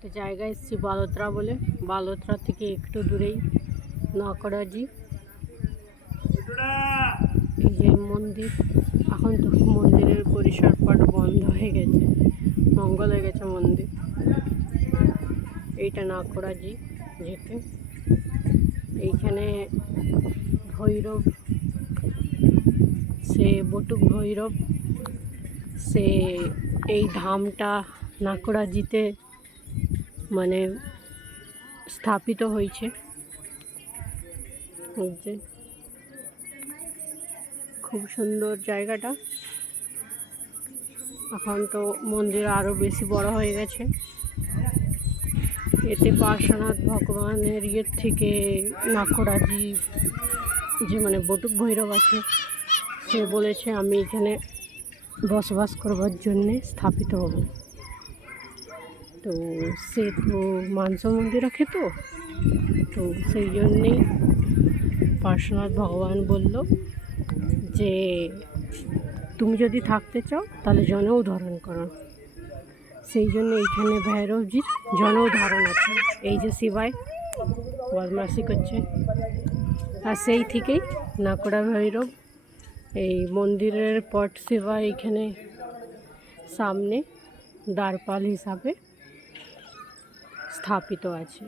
একটা জায়গায় এসেছি বালোত্রা বলে, বালোত্রা থেকে একটু দূরেই নাকড়াজি। এই যে মন্দির, এখন তো মন্দিরের পরিসর পাট বন্ধ হয়ে গেছে, মঙ্গল হয়ে গেছে মন্দির। এইটা নাকড়াজি যেতে, এইখানে ভৈরব, সে বটুক ভৈরব, সে এই ধামটা নাকড়াজিতে মানে স্থাপিত হয়েছে। এই যে খুব সুন্দর জায়গাটা। এখন তো মন্দির আরো বেশি বড় হয়ে গেছে। এতে পার্শ্বনাথ ভগবানের ইয়ের থেকে নাকড়াজি যে মানে বটুক ভৈরব আছে, সে বলেছে আমি এখানে বসবাস করবার জন্যে স্থাপিত হব। তো সে তো মাংস মন্দির খেত, তো সেই জন্যেই পার্শ্বনাথ ভগবান বলল যে তুমি যদি থাকতে চাও তাহলে জনেও ধারণ করো। সেই জন্য এইখানে ভৈরবজির জনেও ধারণ আছে। এই যে শিবাই বদমাসি করছে, আর সেই থেকেই নাকড়া ভৈরব এই মন্দিরের পট সেবা এইখানে সামনে দ্বারপাল হিসাবে স্থাপিত আছে।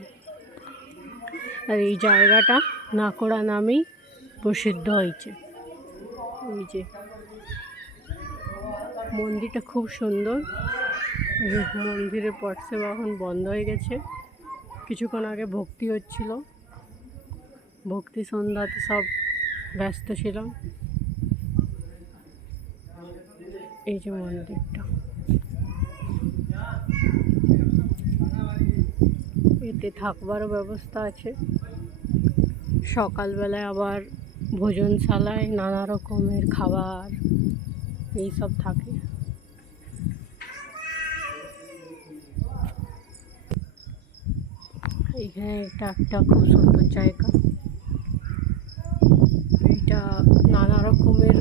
আর এই জায়গাটা নাকড়া নামেই প্রসিদ্ধ হয়েছে। এই যে মন্দিরটা খুব সুন্দর। মন্দিরের পট সেবা এখন বন্ধ হয়ে গেছে। কিছুক্ষণ আগে ভক্তি হচ্ছিল, ভক্তি সন্ধ্যাতে সব ব্যস্ত ছিলাম। এই যে মন্দিরটা, এতে থাকবারও ব্যবস্থা আছে। সকালবেলায় আবার ভোজনশালায় নানা রকমের খাবার এইসব থাকে। এইখানে এটা একটা খুব সুন্দর জায়গা। এটা নানা রকমের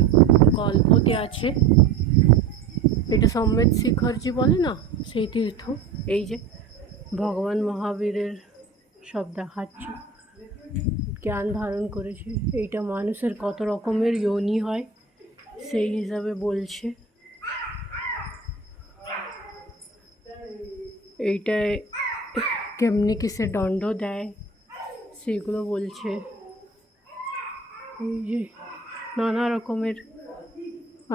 গল্পতে আছে। এটা সম্মেদ শিখরজি বলে না, সেই তীর্থ। এই যে ভগবান মহাবীরের সব দেখাচ্ছে, জ্ঞান ধারণ করেছে। এইটা মানুষের কত রকমের যোনি হয় সেই হিসাবে বলছে। এইটায় কেমনি কিসে দণ্ড দেয় সেগুলো বলছে। এই যে নানা রকমের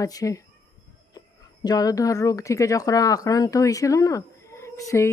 আছে। জলধর রোগ থেকে যখন আক্রান্ত হয়েছিল না, সেই